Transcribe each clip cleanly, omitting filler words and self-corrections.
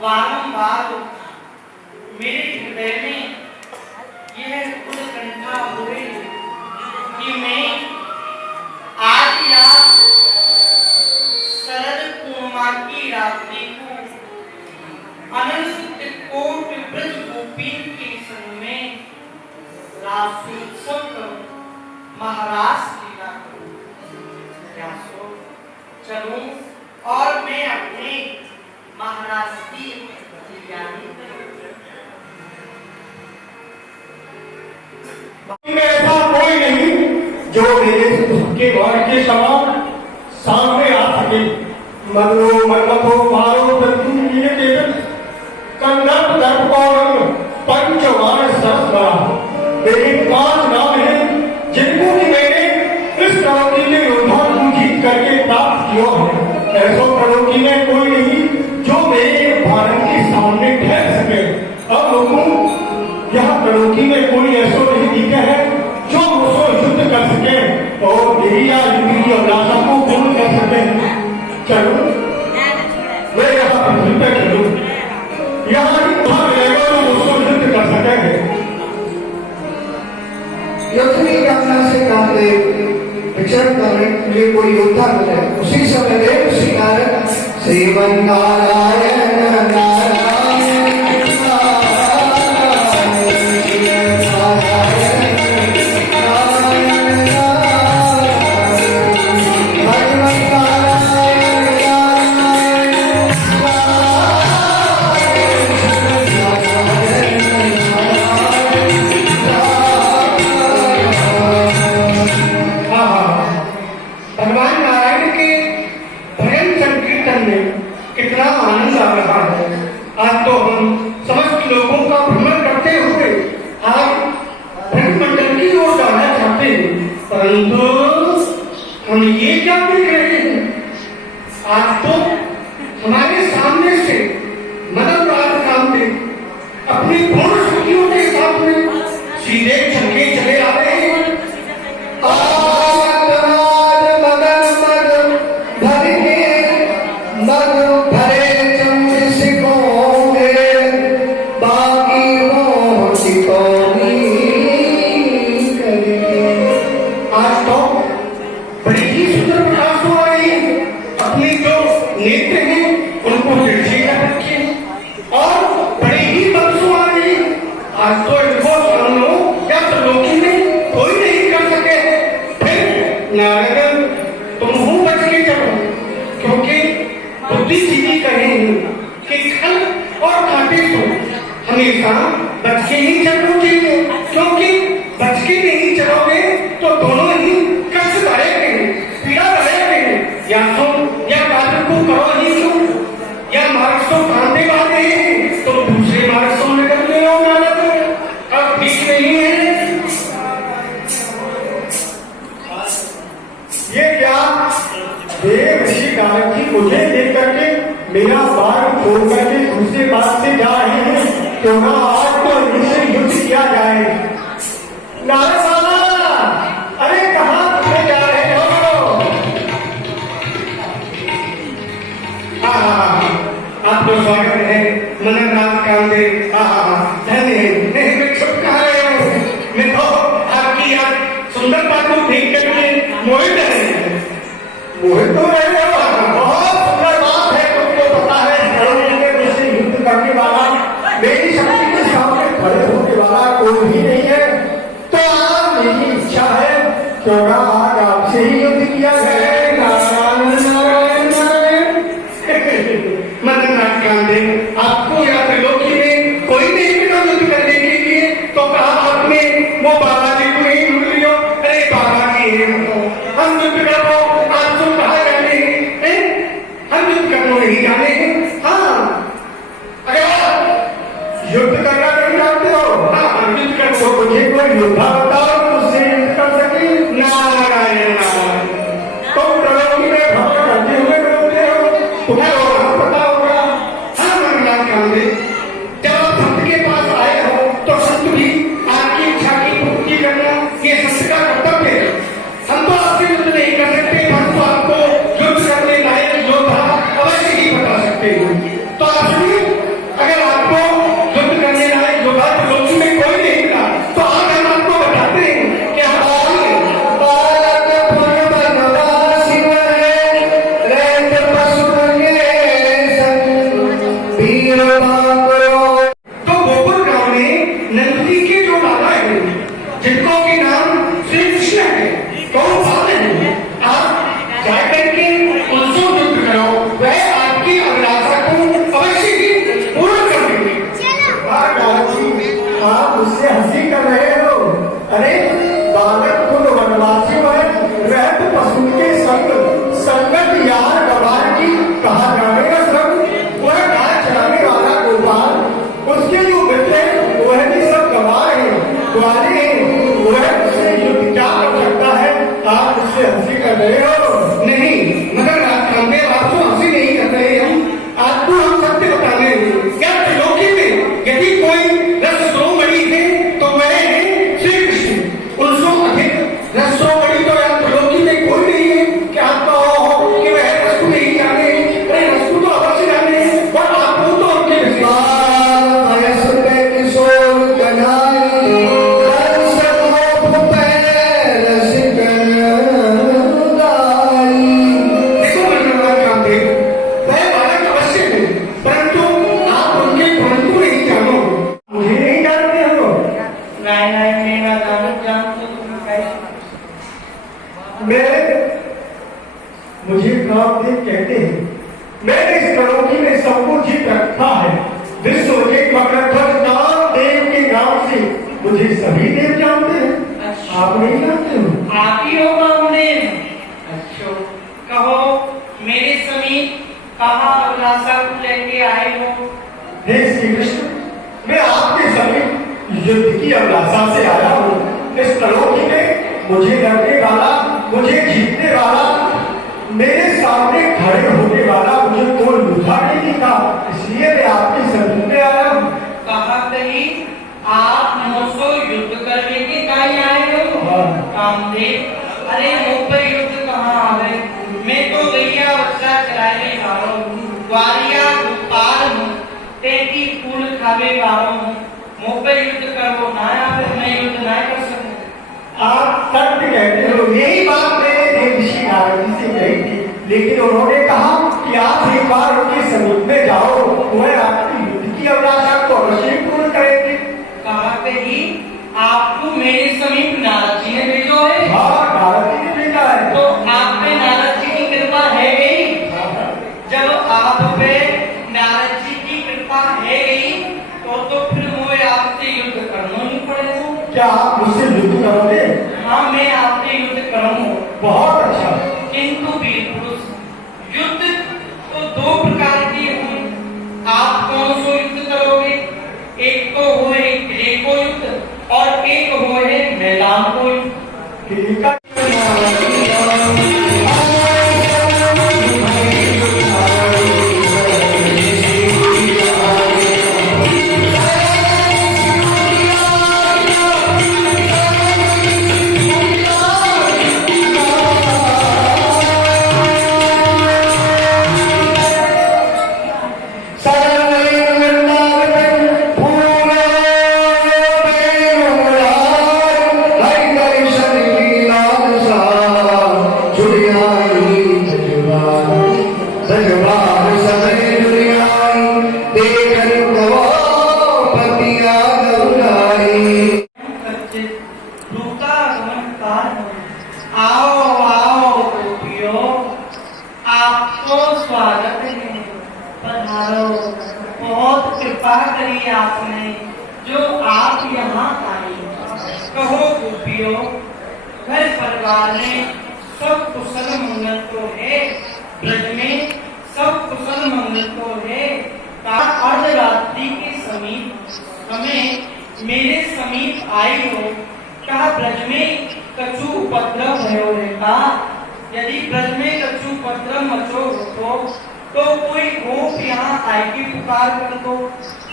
बारंबार मेरे हृदय में यह उत्कंठा हुई कि मैं आज या शरद पूर्णिमा की रात्रि को अनंत कोट ब्रज गोपीन के संग में रासोत्सव करूं, महारास लीला करूं। क्या सो चलूं और मैं अपने महाराज की तैयारी करूं। ऐसा कोई नहीं जो मेरे के घर के समान सामने आ सके। मनो मनमथो मारो प्रति कंदर्प दर्प और पंचवान सरस बड़ा। मेरे 5 नाम हैं जिनको कि मैंने इस कड़ोकी में योद्धा को जीत करके प्राप्त किया है। ऐसा कड़ोकी में कोई नहीं जो मेरे भारत के सामने ठहर सके। अब लोगों यहाँ कड़ोकी में कोई ऐसा नहीं दिखा है जो मुझसे युद्ध कर सके और मेरी या युद्ध की अभिलाषा को पूर्ण कर सके। चलो मैं यहाँ पृथ्वी पर चलूं, यहाँ मिलेगा जो मुझसे युद्ध कर सके। युद्ध की कामना से कामते विचरण करने के लिए कोई योद्धा मिले। उसी समय देव श्री नारायण श्रीमन नारायण कितना आनंद आ रहा है। आज तो हम समस्त लोगों का भ्रमण करते हुए आज ब्रह्मंडल की ओर जाना चाहते हैं, परंतु हम ये क्या देख रहे हैं? आज तो हमारे सामने से मदन राज कामते अपनी पूर्ण शक्तियों के साथ में सीधे चलके चले आ रहे हैं। नेत्र हैं उनको दृष्टि कर रखे और बड़े ही बदसुमारी। आज तो इनको सामनो या त्रिलोकी में कोई नहीं कर सके। फिर नारायण तुम हूं बच के चलो, क्योंकि बुद्धिजीवी कहें कि खल और कांटे को हमेशा बच के ही चलना चाहिए, क्योंकि बच के नहीं चलोगे तो दोनों ही कष्ट बढ़ेंगे, पीड़ा बढ़ेंगे। या तो या कार्य को करो ही क्यों, या मार्ग को कांटे बांधे तो दूसरे मार्ग से निकलने हो अब बीच नहीं है। ये क्या देव ऋषि कारक जी मुझे देख करके मेरा बार छोड़ करके दूसरे बात से जा रहे हैं, क्यों ना आज तो इनसे युद्ध किया जाए। नारायण बाबा, अरे कहाँ से जा रहे हो? आपको स्वागत है मनन राज कामते। धन्य मैं छुप कहा रहे हो, मैं तो आपकी यार सुंदरता को देख करके मोहित है। मोहित तो रहे हो, बहुत सुंदर बात है। तुमको पता है मुझसे युद्ध करने वाला, मेरी शक्ति के सामने खड़े होने वाला कोई भी नहीं है। तो आज मेरी इच्छा है क्यों ना आज आपसे ही युद्ध किया जाए। आपको या त्रिलोकी में कोई नहीं मिला युद्ध करने के लिए, तो कहा आपने वो बाबा जी को ही ढूंढ लियो। अरे बाबा जी हम युद्ध करो, आज तुम कहा जाने हैं, हम युद्ध करने नहीं जाने हैं। हाँ, अगर युद्ध करना नहीं जानते हो, हाँ युद्ध करो, मुझे कोई योद्धा बताओ मुझसे युद्ध कर सके। नारायण नारायण, तुम त्रिलोकी में भ्रमण करते हुए बोलते हो, तुम्हें पता होगा। जब आप संत के पास आए हो तो संत भी आपकी इच्छा की पूर्ति करना ये संत का कर्तव्य है। हम तो आपसे युद्ध नहीं कर सकते, परंतु आपको युद्ध करने लायक योद्धा अवश्य ही बता सकते हैं। तो आप सुनिए, कृपा करो। तो गोकुल गांव में नंद जी के जो दादा है जिनको के नाम श्री कृष्ण है, तो बात है आप जाकर के उनसे युद्ध करो, वह आपकी अभिलाषा को अवश्य ही पूर्ण कर देंगे। आप उससे हंसी कर रहे हो? अरे बालक कुल वनवासी है, वह तो पशु के संग संगत यार गवार की कहा जाने का संग, वह गाय चलाने वाला गोपाल, उसके जो मित्र हैं वह भी सब गवार हैं, ग्वाले हैं, वह उससे युद्ध क्या कर सकता है? आप उससे हंसी कर रहे हो? नहीं, मगर आपको हंसी नहीं कर रहे हम, आपको हम सत्य बता रहे हैं। क्या त्रिलोकी में यदि कोई रसरोमणि है तो वह है श्री कृष्ण, उनसे अधिक रसरोमणि तो यहाँ त्रिलोकी में कोई नहीं है। क्या आप कहो कि वह रस को नहीं जाने? अरे रस को तो अवश्य जाने, और आपको तो उनके किशोर कन्हैया मुझे कामदेव कहते हैं, मैंने इस त्रिलोकी में सबको जीत रखा है। विश्व के मकरध्वज कामदेव के नाम से मुझे सभी देव जानते हैं। आप नहीं जानते हो? आप ही हो कामदेव? अच्छा, कहो मेरे समीप कहाँ अभिलाषा को लेके आए हो? हे श्री कृष्ण, मैं आपके समीप युद्ध की अभिलाषा से आया हूँ। इस त्रिलोकी में मुझे लड़ने वाला, मुझे जीतने वाला, मेरे सामने खड़े होने वाला मुझे कोई लुझा नहीं दिखा, इसलिए मैं आपके समीप में आया हूँ। कहा कहीं आप मुझसे युद्ध करने के काहे आए हो? कामदेव, अरे मुझ पर युद्ध कहाँ आवे? मैं तो गैया बच्चा चलाने वाला हूँ, ग्वालिया गोपाल हूँ, तेती फूल खावे वाला हूँ। मुझ पर युद्ध करो ना आवे, मैं युद्ध ना कर सकूँ। आप सत्य कहते हो, यही बात मैंने देवऋषि नारद जी से कही थी, लेकिन उन्होंने कहा कि आप एक बार उनके समीप में जाओ, वह आपकी युद्ध की अभिलाषा को अवश्य पूर्ण करेंगे। कहा कहीं आपको मेरे समीप नारद जी ने भेजो है? हाँ, नारद जी ने भेजा है। तो आप पे नारद जी की कृपा है गई? जब आप पे नारद जी की कृपा है गई तो फिर मुझे आपसे युद्ध करना ही पड़ेगा। क्या आप मुझसे युद्ध करोगे? हाँ, मैं आपसे युद्ध करूंगा। बहुत अच्छा। किंतु वीर पुरुष, युद्ध तो दो प्रकार के होंगे, आप कौन सा युद्ध करोगे? एक तो हुए किले को युद्ध और एक हुए मैदान को युद्ध। किले का बहुत कृपा करी आपने जो आप यहाँ आए। कहो गोपियों, घर परिवार में सब कुशल मंगल तो है? ब्रज में सब कुशल मंगल तो है? अर्धरात्रि के समीप हमें मेरे समीप आई हो, कहा ब्रज में कछु उपद्रव भयो रहता? यदि ब्रज में कछु उपद्रव मचो हो तो कोई गोप यहाँ आए की पुकार कर दो।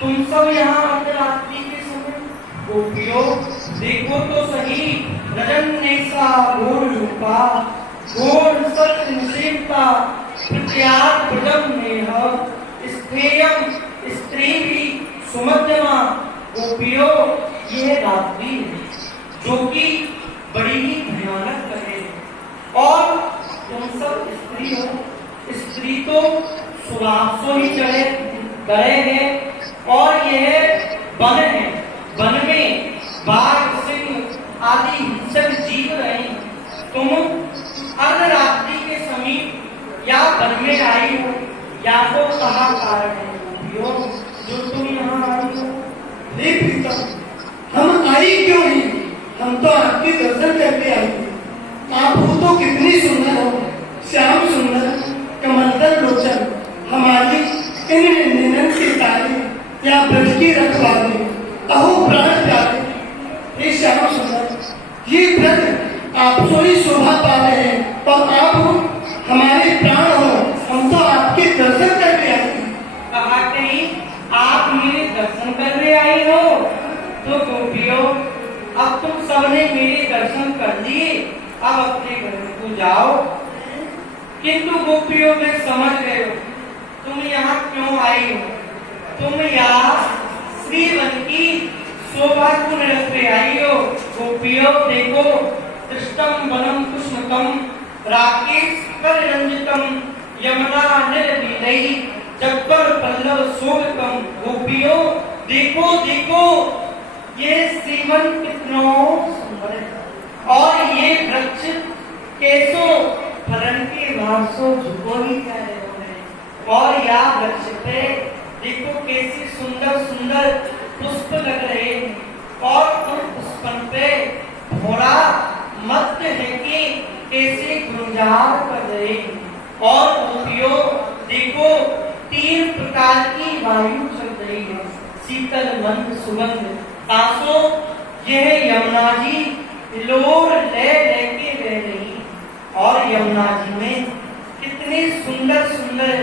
तुम सब यहाँ अर्धरात्रि के समय गोपियों देखो तो सही, रजन नेसा घोर रूपा, घोर सत्य निषेधता, प्रत्याग प्रजम नेह, स्थेयम स्त्री भी सुमध्यमा। गोपियों, यह रात्रि है जो कि बड़ी ही भयानक है, और तुम सब स्त्री हो। स्त्री तो सुरासो ही चढ़े, करेंगे। और यह वन है, वन में बाघ सिंह आदि हिंसक जीव रहे हैं। तुम अर्धरात्रि के समीप या वन में आई हो, या तो कहा कारण है गोपियों जो तुम यहाँ आई हो? हे प्रीतम, हम आई क्यों नहीं? हम तो आपके दर्शन करके आए हैं। आप हो तो कितनी सुंदर हो, श्याम सुंदर, कमलदल लोचन, हमारी इन निनन की तारीफ या ब्रज की रखवाली, अहो प्राण प्यारे। हे श्याम सुंदर, ये ब्रज आप सो ही शोभा पा रहे हैं और आप हो हमारे प्राण हो। हम तो आपके दर्शन करके आए हैं। कहा कहीं आप मेरे दर्शन करने आई हो? तो गोपियों, अब तुम सबने मेरे दर्शन कर लिए, अब अपने घर को जाओ। किंतु गोपियों में समझ गए हो तुम यहाँ क्यों आई हो। तुम यहाँ श्रीवन की शोभा को निरखने आई हो। गोपियों देखो, दृष्टम वनम कुसुमतम राकेश कर रंजितम यमुना निर्विलयी जब्बर पल्लव शोभितम। गोपियों देखो देखो, ये श्रीवन कितना सुंदर है और ये वृक्ष कैसो फलन के भासो झुको ही कह रहे हो। और यह वृक्ष पे देखो कैसी सुंदर सुंदर पुष्प लग रहे हैं और उन पुष्पन पे घोड़ा मत है कि कैसे गुंजार कर रहे हैं। और गोपियों देखो, 3 प्रकार की वायु चल रही है, शीतल मंद सुगंध तासो। यह यमुना जी लोर ले लेके बह रही और यमुना जी में कितने सुंदर सुंदर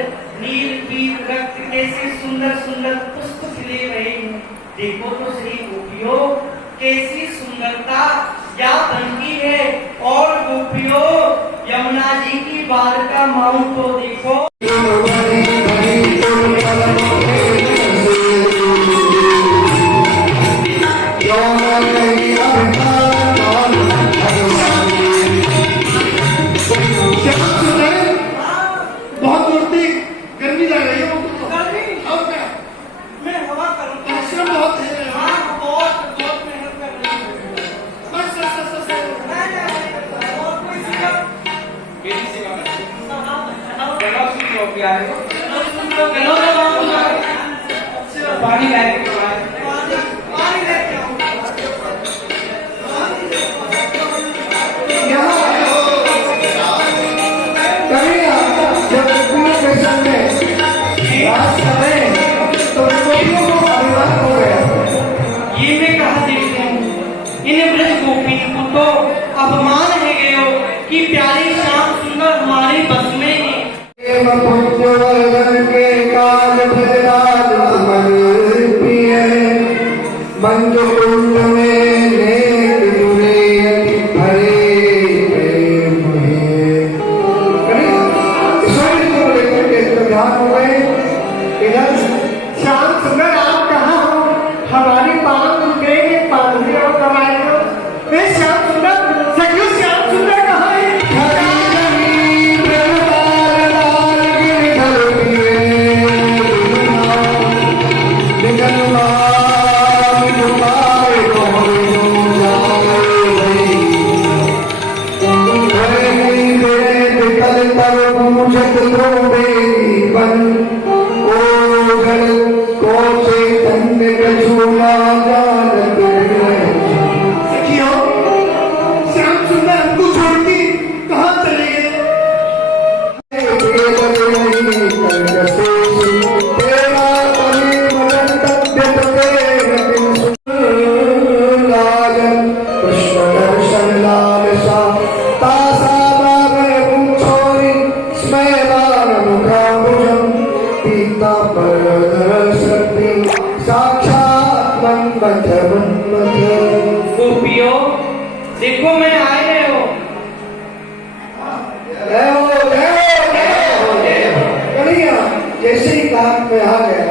नील पीत रक्त कैसे सुंदर सुंदर पुष्प खिले रहे हैं। देखो तो श्री गोपियों, कैसी सुंदरता क्या बनती है। और गोपियों, यमुना जी की बालिका माऊ को देखो। बहुत उड़ती गर्मी लग रही है। और क्या? मैं हवा करूं? परिश्रम बहुत है। हाँ, बहुत मेहनत कर रही हूं। बस और कोई सेवा? मेरी सेवा करते पानी लाएंगे पानी लेके आओ। ये मैं कहा देखते हूँ, इन ब्रज गोपी को तो अपमान है गयो कि प्यारी श्याम सुंदर हमारे बस में है। मंजो कुंड में नेक जुड़े भरे प्रेम हुए। ईश्वर को लेकर के ध्यान हो गए। इधर श्याम सुंदर, आप कहाँ हो? हमारी पाँव टूट गई, पाँव और दवाई दो। श्याम सुंदर, सखियो श्याम सुंदर कहाँ है? गोपियों देखो, मैं आए रहे हो। जैसे ही काट में आ गया,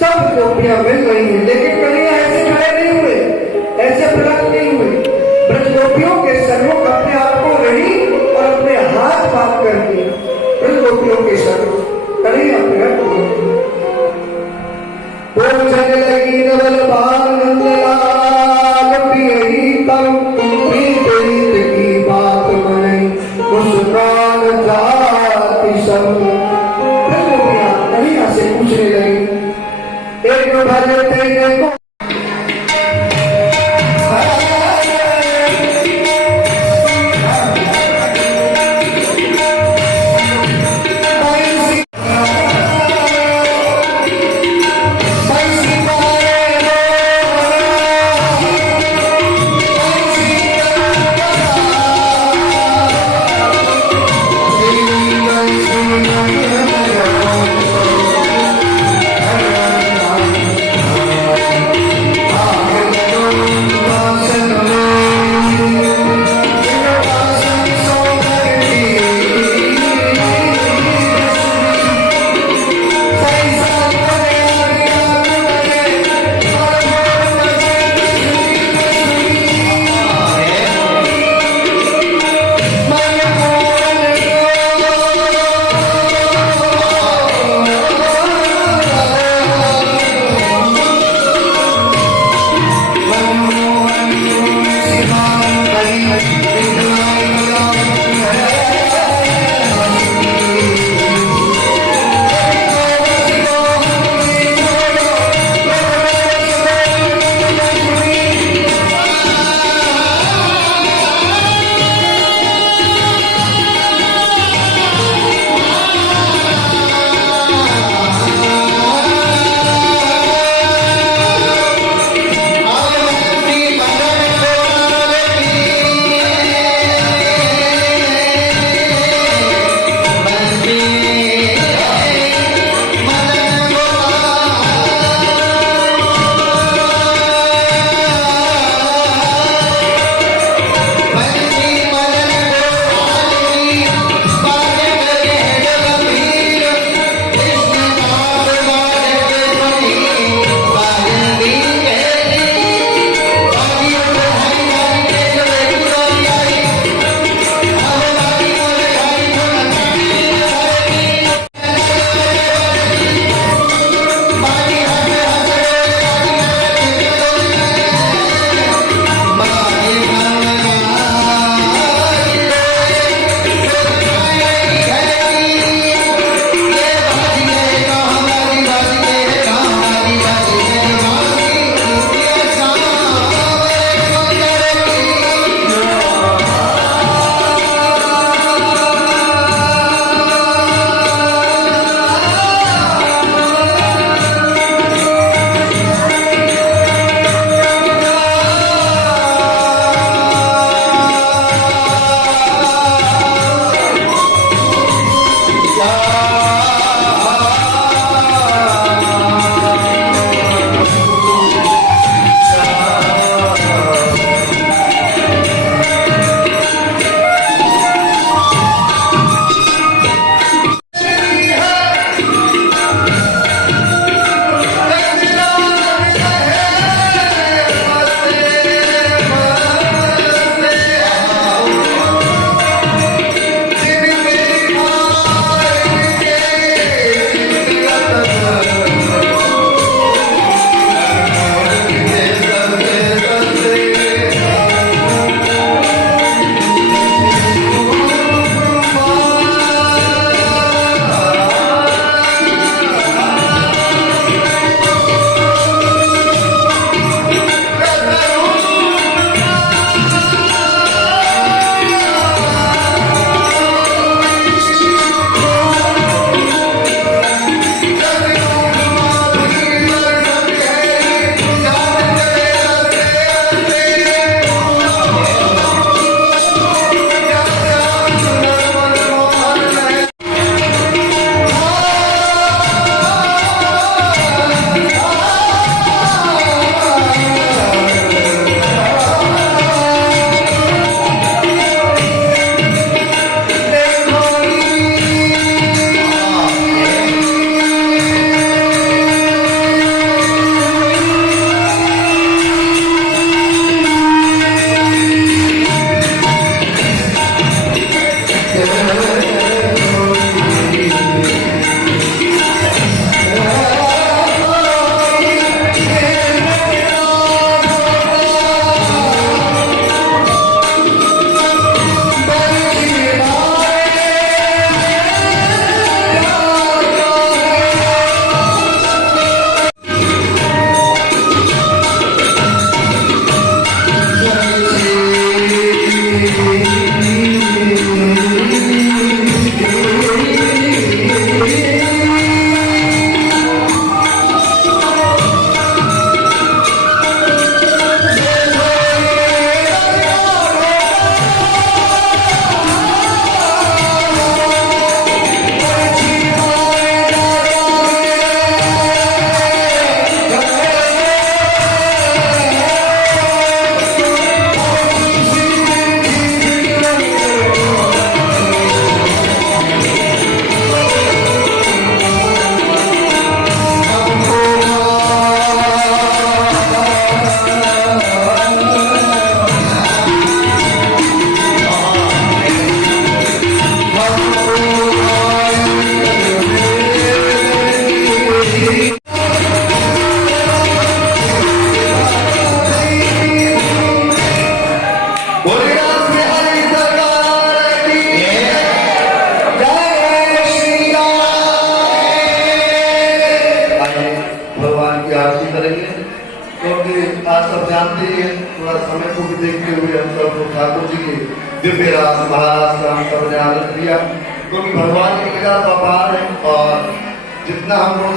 सब गोपियां मिल रही हैं, लेकिन कन्हैया ऐसे खड़े नहीं हुए, ऐसे प्रकट नहीं हुए। ब्रज गोपियों के सन्मुख अपने आप को रही और अपने हाथ बात कर दिए। ब्रज गोपियों के सन्मुख कन्हैया प्रकट हुए। दीनबल बाल नंदलाल पियई तम प्रीत रीत की बात मनई मुस्कान जाति सब। ब्रजगोपियां कन्हैया से पूछने लगी, एक भले तेरे को की आरती करेंगे, क्योंकि आज सब जानते ही हैं, थोड़ा समय को भी देखते हुए हम सब ठाकुर जी के दिव्य रास महाराज का हम सब ने आनंद लिया, क्योंकि भगवान की लीला अपार है और जितना हम लोग